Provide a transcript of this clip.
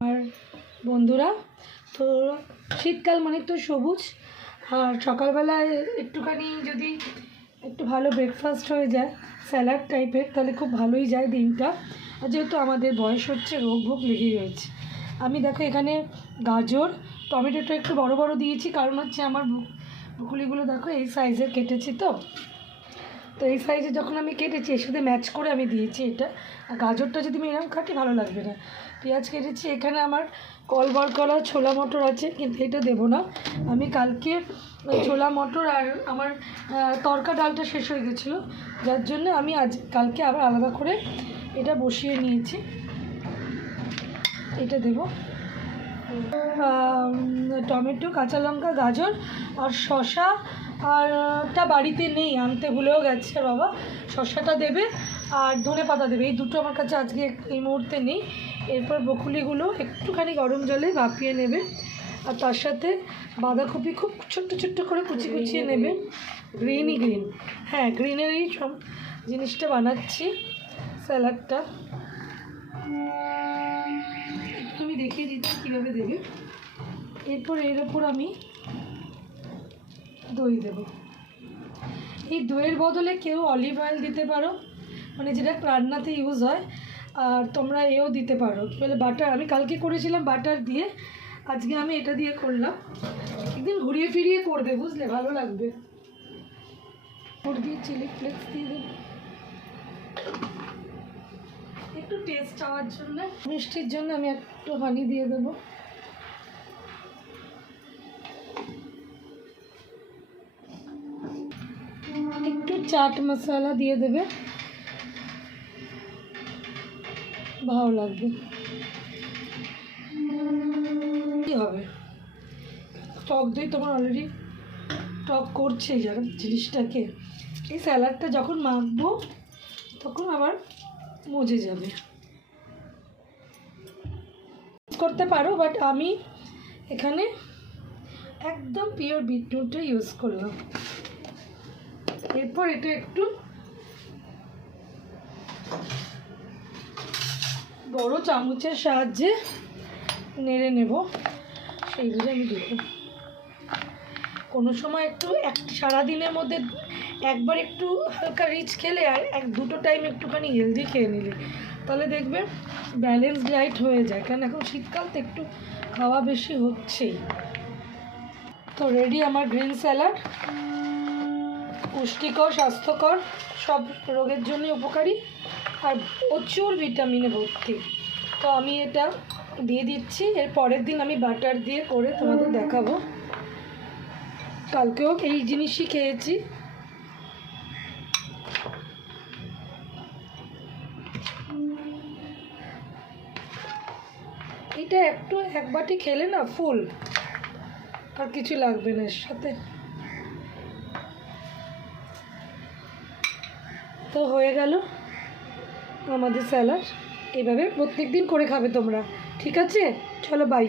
আর বন্ধুরা, তো শীতকাল মানে তো সবুজ, আর সকালবেলায় একটুখানি যদি একটু ভালো ব্রেকফাস্ট হয়ে যায় স্যালাড টাইপের, তাহলে খুব ভালোই যায় দিনটা। আর যেহেতু আমাদের বয়স হচ্ছে, রোগ ভোগ লেগেই রয়েছে। আমি দেখো এখানে গাজর, টমেটোটা একটু বড় বড় দিয়েছি, কারণ হচ্ছে আমার ব্রুকলিগুলো দেখো এই সাইজের কেটেছি। তো এই সাইজে যখন আমি কেটেছি এর সাথে ম্যাচ করে আমি দিয়েছি এটা। আর গাজরটা যদি আমি এরকম কাটি ভালো লাগবে না। পেঁয়াজ কেটেছি, এখানে আমার কল করা ছোলা মটর আছে, কিন্তু এটা দেবো না। আমি কালকে ছোলা মটর আর আমার তরকা ডালটা শেষ হয়ে গেছিলো, যার জন্য আমি কালকে আবার আলাদা করে এটা বসিয়ে নিয়েছি। এটা দেবো টমেটো, কাঁচা লঙ্কা, গাজর আর শসা। আরটা বাড়িতে নেই, আনতে ভুলেও গেছে বাবা। শসাটা দেবে আর ধনেপাতা দেবে, এই দুটো আমার কাছে আজকে এই মুহূর্তে নেই। এরপর ব্রকলিগুলো একটুখানি গরম জলে ভাপিয়ে নেবে, আর তার সাথে বাঁধাকপি খুব ছোট্ট ছোট্ট করে কুচিয়ে নেবে। গ্রিন, হ্যাঁ গ্রিনেরই সব জিনিসটা বানাচ্ছি স্যালাডটা। আমি দেখিয়ে দিচ্ছি কীভাবে দেবে। এরপর এর ওপর আমি দই দেব। এই দইয়ের বদলে কেউ অলিভ অয়েল দিতে পারো, মানে যেটা রান্নাতে ইউজ হয়। আর তোমরা এও দিতে পারো, কী বলে বাটার। আমি কালকে করেছিলাম বাটার দিয়ে, আজকে আমি এটা দিয়ে করলাম। একদিন ঘুরিয়ে ফিরিয়ে করবে, বুঝলে, ভালো লাগবে। ওর দিয়ে চিলি ফ্লেক্স দিয়ে দেবো একটু টেস্ট হওয়ার জন্য, মিষ্টির জন্য আমি একটু হানি দিয়ে দেবো। একটু চাট মশলা দিয়ে দেবে, ভালো লাগবে। কী হবে, টক দই তোমার অলরেডি টক করছে জিনিসটাকে। এই স্যালাডটা যখন মাখবো তখন আবার মজে যাবে। করতে পারো, বাট আমি এখানে একদম পিওর বিটরুটটা ইউজ করলাম। এরপর এটা একটু বড় চামচের সাহায্যে নেড়ে নেব। সেইগুলো আমি দেবো। কোনো সময় একটু সারাদিনের মধ্যে একবার একটু হালকা রিচ খেলে আর দুটো টাইম একটুখানি হেলদি খেয়ে নিলে, তাহলে দেখবে ব্যালেন্স ডায়েট হয়ে যায়। কারণ এখন শীতকাল তো একটু খাওয়া বেশি হচ্ছেই। তো রেডি আমার গ্রিন স্যালাড, পুষ্টিকর, স্বাস্থ্যকর, সব রোগের জন্য উপকারী, আর প্রচুর ভিটামিনে ভর্তি। তো আমি এটা দিয়ে দিচ্ছি। এর পরের দিন আমি বাটার দিয়ে করে তোমাদের দেখাবো। কালকেও এই জিনিসই খেয়েছি। এটা এক বাটি খেলে না ফুল, আর কিছু লাগবে না এর সাথে। তো হয়ে গেল আমাদের স্যালাড। এইভাবে প্রত্যেক দিন করে খাবে তোমরা, ঠিক আছে? চলো বাই।